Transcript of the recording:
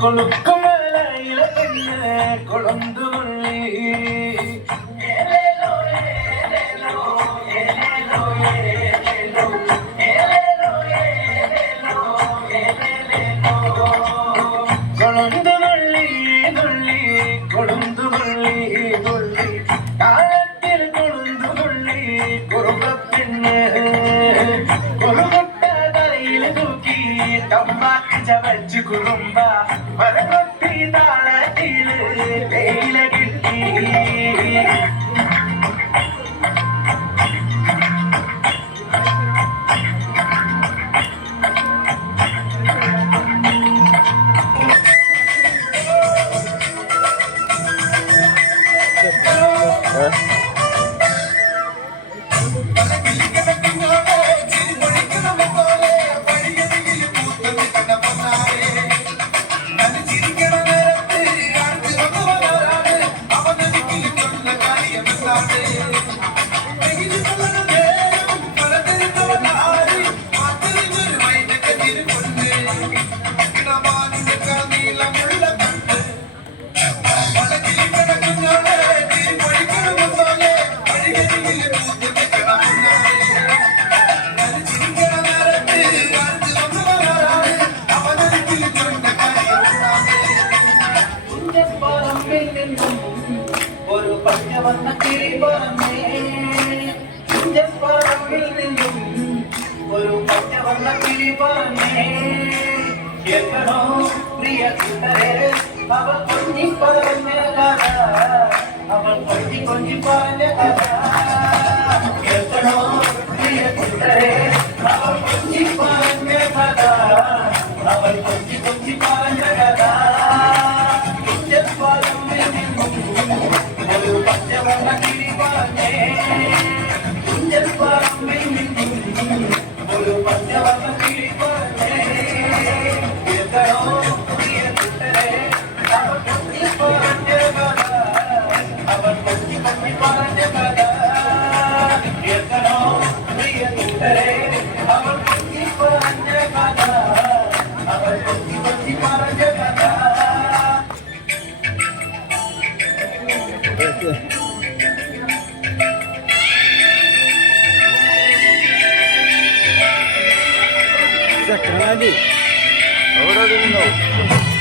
കൊളുക്കുമലയില പിന്നെ കൊളുന്തുള്ളി കൊളുന്തുള്ളി തുള്ളി കൊളുന്തുള്ളി തുള്ളി കാലത്തിൽ കൊളുന്തുള്ളി കുറുമ്പത്തിന് കുറുമുട്ട തലയിൽ തൂക്കി തമ്പാക്കി ചവച്ചു കുറുമ്പ മരകൊത്തി താളത്തില് തേയില കിട്ടി ഒരു പച്ചവർണ്ണ കിളി പറന്നേ പറമ്പിൽ നിന്നും ഒരു പച്ചവർണ്ണ കിളി പറന്നേ കേൾക്കണോ പ്രിയ കൂട്ടരെ അവൾ കൊഞ്ചി പറഞ്ഞ കഥ അവൾ കൊഞ്ചി കൊഞ്ചി പറഞ്ഞ കഥ കേൾക്കണോ പ്രിയ കൂട്ടരെ അവൾ കൊഞ്ചി പറഞ്ഞ കഥ അവൾ കൊഞ്ചി കൊഞ്ചി പറഞ്ഞ കഥ ഒരു പച്ചവർണ്ണ കിളി പറഞ്ഞേ പറമ്പിൽ നിന്നും ഒരു പച്ചവർണ്ണ കിളി പറഞ്ഞേ കേൾക്കണോ പ്രിയ കൂട്ടരെ അവൾ കൊഞ്ചി പറഞ്ഞ കഥ അവൾ കൊഞ്ചി കൊഞ്ചി പറഞ്ഞ കഥ കേൾക്കണോ പ്രിയ കൂട്ടരെ അവൾ കൊഞ്ചി പറഞ്ഞ കഥ അവൾ കൊഞ്ചി കൊഞ്ചി പറഞ്ഞ കഥ Sakral lagi. Ahora